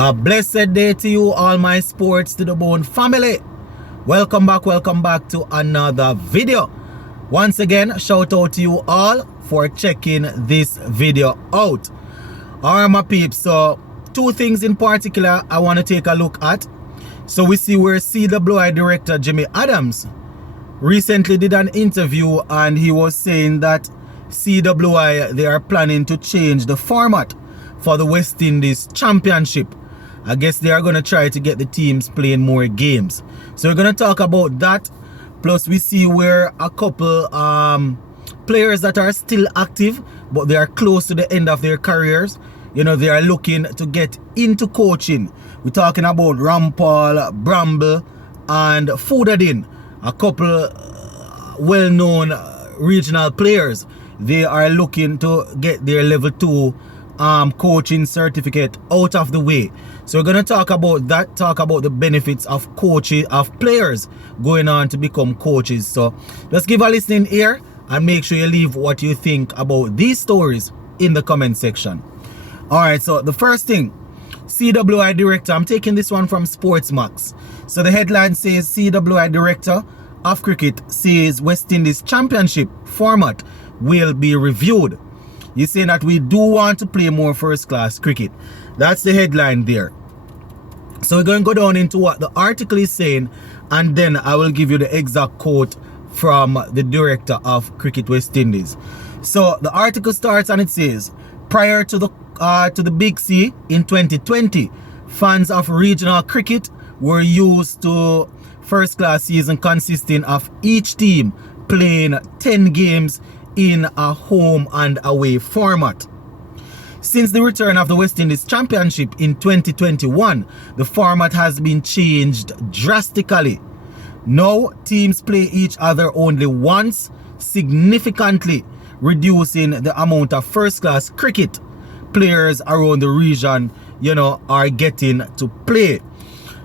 A blessed day to you, all my sports to the bone family. Welcome back to another video. Once again, shout out to you all for checking this video out. Alright, my peeps, so two things in particular I want to take a look at. So we see where CWI director Jimmy Adams recently did an interview, and he was saying that CWI, they are planning to change the format for the West Indies Championship. I guess they are going to try to get the teams playing more games. So we're going to talk about that. Plus we see where a couple players that are still active, but they are close to the end of their careers. You know, they are looking to get into coaching. We're talking about Bramble, Bramble and Foodadin, a couple well-known regional players. They are looking to get their level 2 coaching certificate out of the way. So we're going to talk about that, talk about the benefits of coaching, of players going on to become coaches. So just give a listening ear and make sure you leave what you think about these stories in the comment section. Alright, so the first thing, CWI director, I'm taking this one from Sportsmax. So the headline says CWI director of cricket says West Indies Championship format will be reviewed. He's saying that we do want to play more first class cricket. That's the headline there. So we're going to go down into what the article is saying, and then I will give you the exact quote from the director of Cricket West Indies. So the article starts and it says, prior to the Big C in 2020, fans of regional cricket were used to first class season consisting of each team playing 10 games in a home and away format. Since the return of the West Indies Championship in 2021, the format has been changed drastically. Now, teams play each other only once, significantly reducing the amount of first-class cricket players around the region, you know, are getting to play.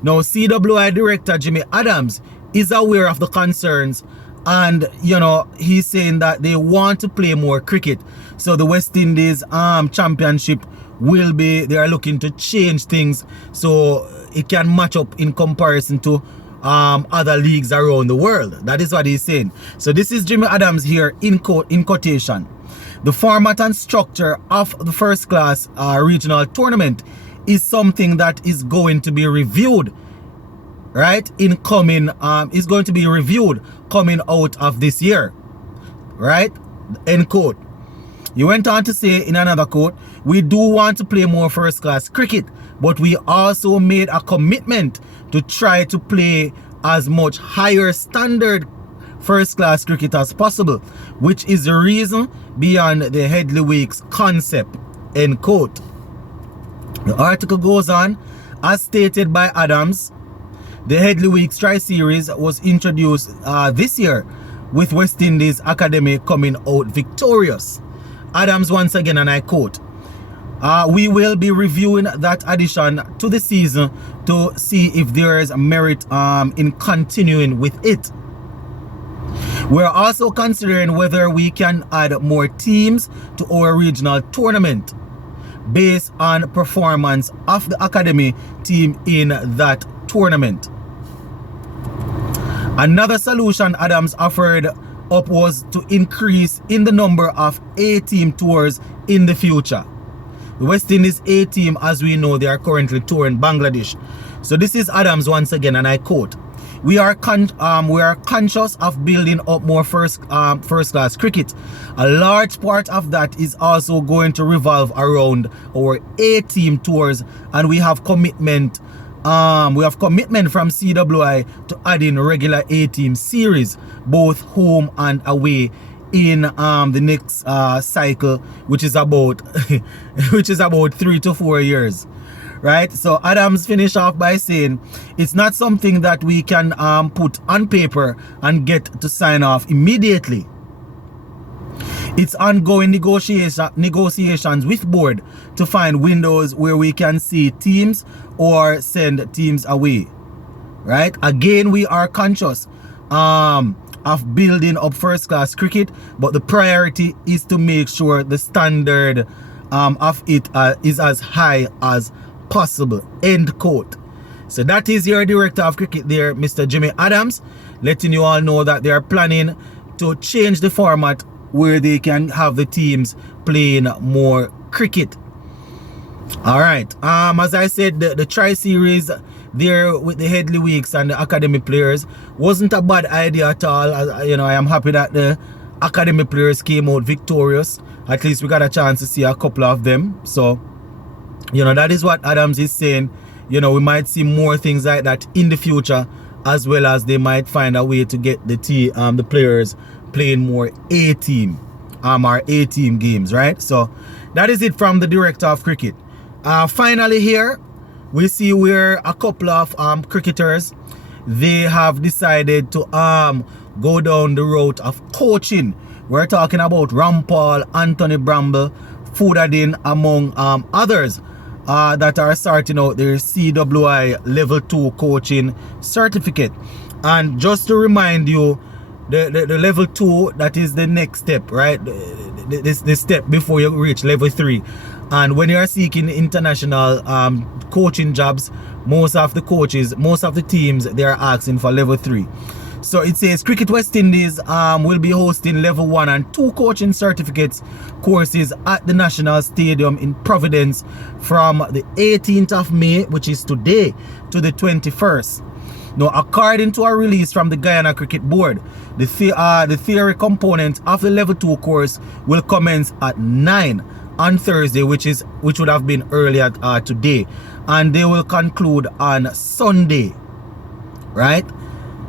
Now, CWI director Jimmy Adams is aware of the concerns, and you know, he's saying that they want to play more cricket. So the West Indies championship they are looking to change things so it can match up in comparison to other leagues around the world. That is what he's saying. So this is Jimmy Adams here in quotation. The format and structure of the first class regional tournament is something that is going to be reviewed, right, is going to be reviewed coming out of this year, right, end quote. He went on to say in another quote, we do want to play more first class cricket, but we also made a commitment to try to play as much higher standard first class cricket as possible, which is the reason beyond the Headley Weeks concept, end quote. The article goes on, as stated by Adams, the Headley Weeks Tri-Series was introduced this year, with West Indies Academy coming out victorious. Adams once again, and I quote, we will be reviewing that addition to the season to see if there is merit in continuing with it. We're also considering whether we can add more teams to our regional tournament based on performance of the academy team in that tournament. Another solution Adams offered up was to increase in the number of ATeam tours in the future. The West Indies ATeam, as we know, they are currently touring Bangladesh. So this is Adams once again, and I quote, we are conscious of building up more first class cricket. A large part of that is also going to revolve around our ATeam tours, and we have commitment from CWI to add in regular ATeam series, both home and away, in the next cycle, which is about 3 to 4 years. Right? So Adams finished off by saying it's not something that we can put on paper and get to sign off immediately. It's ongoing negotiations with board to find windows where we can see teams or send teams away. Right? Again, we are conscious of building up first class cricket, but the priority is to make sure the standard of it is as high as possible, end quote. So that is your director of cricket there, Mr. Jimmy Adams, letting you all know that they are planning to change the format where they can have the teams playing more cricket. All right. As I said, the tri-series there with the Headley Weeks and the academy players wasn't a bad idea at all. I am happy that the academy players came out victorious. At least we got a chance to see a couple of them. So, that is what Adams is saying. We might see more things like that in the future, as well as they might find a way to get the players playing more A-team, our A-team games, right? So that is it from the director of cricket. Finally here, we see where a couple of cricketers, they have decided to go down the route of coaching. We're talking about Bramble, Anthony Bramble, Foodadin, among others that are starting out their CWI Level 2 coaching certificate. And just to remind you, the Level 2, that is the next step, right? The step before you reach Level 3. And when you are seeking international coaching jobs, most of the teams, they are asking for Level 3. So it says Cricket West Indies will be hosting Level 1 and 2 coaching certificates courses at the National Stadium in Providence from the 18th of May, which is today, to the 21st. Now, according to a release from the Guyana Cricket Board, the theory component of the Level 2 course will commence at 9 on Thursday, which would have been earlier today, and they will conclude on Sunday, right?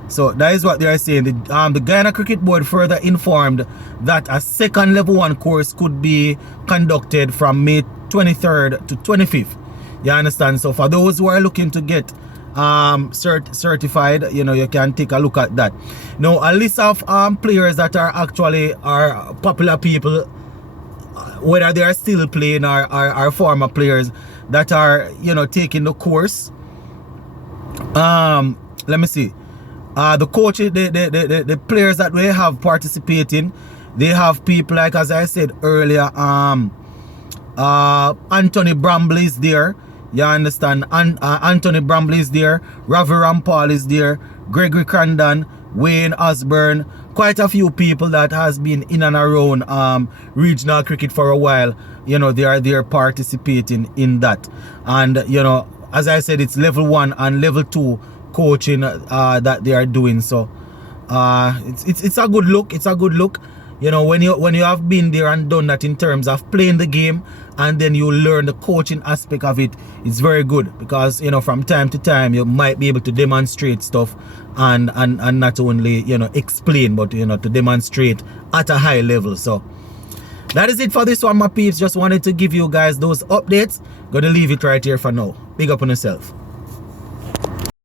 So that is what they are saying. The Guyana Cricket Board further informed that a second Level 1 course could be conducted from May 23rd to 25th. You understand? So for those who are looking to get certified, you can take a look at that. Now, a list of players that are actually popular people, whether they are still playing or are former players that are taking the course. Let me see. The coaches, the players that we have participating, they have people like, as I said earlier, Anthony Bramble is there. You understand? Anthony Bramble is there. Ravi Rampal is there. Gregory Crandon, Wayne Osborne. Quite a few people that has been in and around regional cricket for a while. They are there participating in that. And, as I said, it's Level 1 and Level 2 coaching that they are doing. So it's a good look. It's a good look. When you have been there and done that in terms of playing the game, and then you learn the coaching aspect of it, it's very good, because from time to time you might be able to demonstrate stuff and not only explain, but to demonstrate at a high level. So that is it for this one, my peeps. Just wanted to give you guys those updates. Gonna leave it right here for now. Big up on yourself.